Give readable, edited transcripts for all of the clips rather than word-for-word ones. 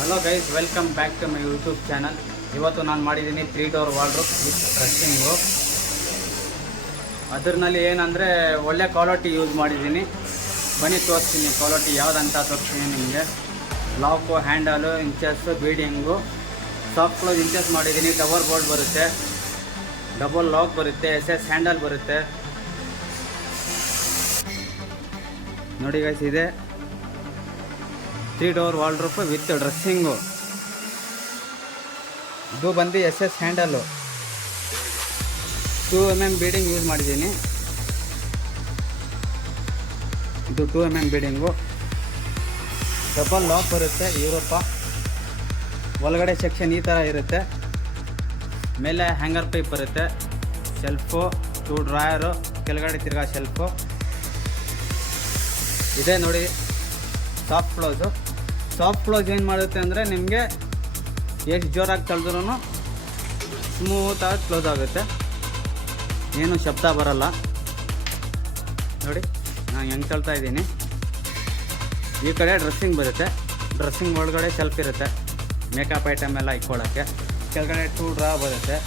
Hello guys, welcome back to my YouTube channel. ಇವತ್ತು ನಾನು ಮಾಡಿದ್ದೀನಿ 3 ಡೋರ್ ವಾರ್ಡ್ರೋಬ್ ವಿತ್ ಡ್ರೆಸ್ಸಿಂಗು. ಅದರಲ್ಲಿ ಏನಂದರೆ ಒಳ್ಳೆ ಕ್ವಾಲಿಟಿ ಯೂಸ್ ಮಾಡಿದ್ದೀನಿ. ಬನ್ನಿ ತೋರಿಸ್ತೀನಿ ಕ್ವಾಲಿಟಿ ಯಾವುದಂತ ತೋರಿಸ್ತೀನಿ ನಿಮಗೆ. Lock, handle, inches, beading, soft close inches ಮಾಡಿದ್ದೀನಿ. ಡಬಲ್ ಬೋಲ್ಟ್ ಬರುತ್ತೆ, ಡಬಲ್ ಲಾಕ್ ಬರುತ್ತೆ, SS ಹ್ಯಾಂಡಲ್ ಬರುತ್ತೆ. ನೋಡಿ ಗೈಸ್, ಇದೆ 3 ಡೋರ್ ವಾರ್ಡ್ರೋಬ್ ವಿತ್ ಡ್ರೆಸ್ಸಿಂಗು. ಇದು ಬಂದು SS handle, 2 mm breeding use ಮಾಡಿದ್ದೀನಿ. ಇದು 2 mm ಬೀಡಿಂಗು. ಡಬಲ್ ಲಾಕ್ ಬರುತ್ತೆ, ಯುರೋಪ. ಒಳಗಡೆ ಸೆಕ್ಷನ್ ಈ ಥರ ಇರುತ್ತೆ. ಮೇಲೆ ಹ್ಯಾಂಗರ್ ಪೈಪ್ ಬರುತ್ತೆ, ಶೆಲ್ಫು, 2 ಡ್ರಾಯರು, ಕೆಳಗಡೆ ತಿರ್ಗಾ ಶೆಲ್ಫು ಇದೆ. ನೋಡಿ ಸಾಫ್ಟ್ ಕ್ಲೋಸು. ಸಾಫ್ಟ್ ಕ್ಲೋಸ್ ಏನು ಮಾಡುತ್ತೆ ಅಂದರೆ ನಿಮಗೆ ಎಷ್ಟು ಜೋರಾಗಿ ತಳೆದ್ರೂ ಸ್ಮೂತಾಗಿ ಕ್ಲೋಸ್ ಆಗುತ್ತೆ, ಏನು ಶಬ್ದ ಬರಲ್ಲ. ನೋಡಿ ನಾನು ಹೆಂಗೆ ತಳ್ತಾ ಇದ್ದೀನಿ. ಈ ಕಡೆ ಡ್ರೆಸ್ಸಿಂಗ್ ಬರುತ್ತೆ, ಡ್ರೆಸ್ಸಿಂಗ್ ಒಳಗಡೆ ಶೆಲ್ಫ್ ಇರುತ್ತೆ, ಮೇಕಪ್ ಐಟಮ್ ಎಲ್ಲ ಇಟ್ಕೊಳ್ಳೋಕ್ಕೆ. ಕೆಳಗಡೆ 2 ಡ್ರಾ ಬರುತ್ತೆ.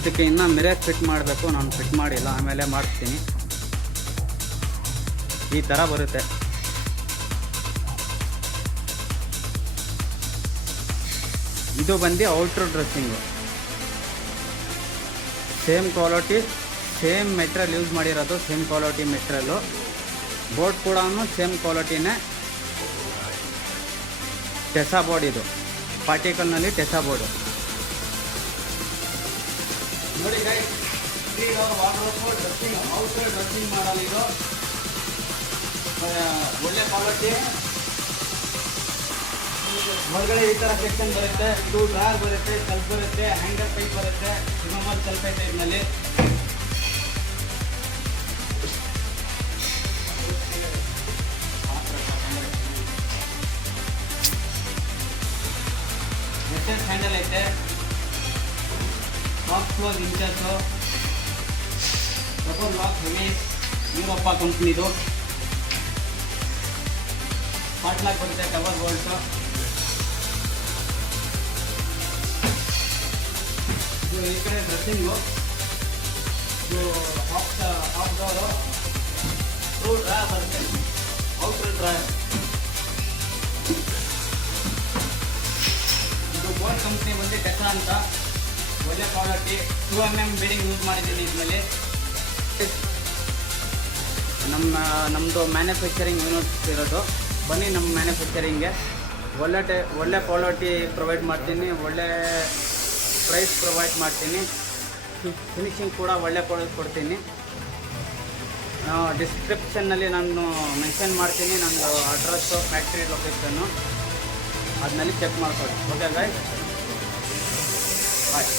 ಇದಕ್ಕೆ ಇನ್ನೂ ಮಿರರ್ ಫಿಟ್ ಮಾಡಬೇಕು, ನಾನು ಫಿಟ್ ಮಾಡಿಲ್ಲ, ಆಮೇಲೆ ಮಾಡ್ತೀನಿ. ಈ ಥರ ಬರುತ್ತೆ. ಇದು ಬಂದು outer dressing. Same quality, same material use ಮಾಡಿರೋದು, ಸೇಮ್ ಕ್ವಾಲಿಟಿ ಮೆಟೀರಿಯಲ್ಲು. ಬೋರ್ಡ್ ಕೂಡ ಸೇಮ್ ಕ್ವಾಲಿಟಿನೇ, ಟೆಸಾ ಬೋರ್ಡ್. ಇದು ಪಾರ್ಟಿಕಲ್ನಲ್ಲಿ ಟೆಸಾ ಬೋರ್ಡು. ನೋಡಿ guys, 3 door wardrobe dressing, outer dressing model. ಇದು ಒಳ್ಳೆ ಕ್ವಾಲಿಟಿ. ಒಳಗಡೆ ಈ ಥರ ಸೆಕ್ಷನ್ ಬರುತ್ತೆ, 2 ಡ್ರಾಯರ್ ಬರುತ್ತೆ, ಶೆಲ್ಫ್ ಬರುತ್ತೆ, ಹ್ಯಾಂಗರ್ ಪೈಪ್ ಬರುತ್ತೆ. ಇನ್ನೊಂದು ಶೆಲ್ಫ್ ಐತೆ ಇದರಲ್ಲಿ. SS ಹ್ಯಾಂಡಲ್ ಐತೆ, soft close inches, double lock, heavy Europe ಕಂಪ್ನಿದು. ಸ್ಪಾಟ್ ಲಾಕ್ ಬರುತ್ತೆ, ಡಬಲ್ ಬೋಲ್ಟು. ಈ ಕಡೆ ಡ್ರೆಸ್ಸಿಂಗು, ಇದು ಹಾಫ್ ಡೋರು, 2 ಡ್ರಾಯರ್ ಬರುತ್ತೆ, ಔಟ್ರ್ ಡ್ರಾಯರ್. ಇದು ಬೋಲ್ಟ್ ಕಂಪ್ನಿ ಬಂದು ಟೆಸಾ ಅಂತ, ಒಳ್ಳೆ ಕ್ವಾಲಿಟಿ. 2 mm ಬೀಡಿಂಗ್ ಯೂಸ್ ಮಾಡಿದ್ದೀನಿ ಇದರಲ್ಲಿ. ನಮ್ಮದು ಮ್ಯಾನುಫ್ಯಾಕ್ಚರಿಂಗ್ ಯೂನಿಟ್ ಇರೋದು. ಬನ್ನಿ ನಮ್ಮ ಮ್ಯಾನುಫ್ಯಾಕ್ಚರಿಂಗ್ಗೆ. ಒಳ್ಳೆ ಕ್ವಾಲಿಟಿ ಪ್ರೊವೈಡ್ ಮಾಡ್ತೀನಿ, ಒಳ್ಳೆ ಪ್ರೈಸ್ ಪ್ರೊವೈಡ್ ಮಾಡ್ತೀನಿ. ಫಿನಿಶಿಂಗ್ ಕೂಡ ಒಳ್ಳೆ ಕೊಡ್ತೀನಿ. ಡಿಸ್ಕ್ರಿಪ್ಷನ್ನಲ್ಲಿ ನಾನು ಮೆನ್ಷನ್ ಮಾಡ್ತೀನಿ ನಂದು ಅಡ್ರೆಸ್ಸು, ಫ್ಯಾಕ್ಟ್ರಿ ಲೊಕೇಶನ್ನು. ಅದನ್ನಲ್ಲಿ ಚೆಕ್ ಮಾಡ್ಕೊಳ್ಳಿ. ಓಕೆ ಗೈಸ್, ಬಾಯ್.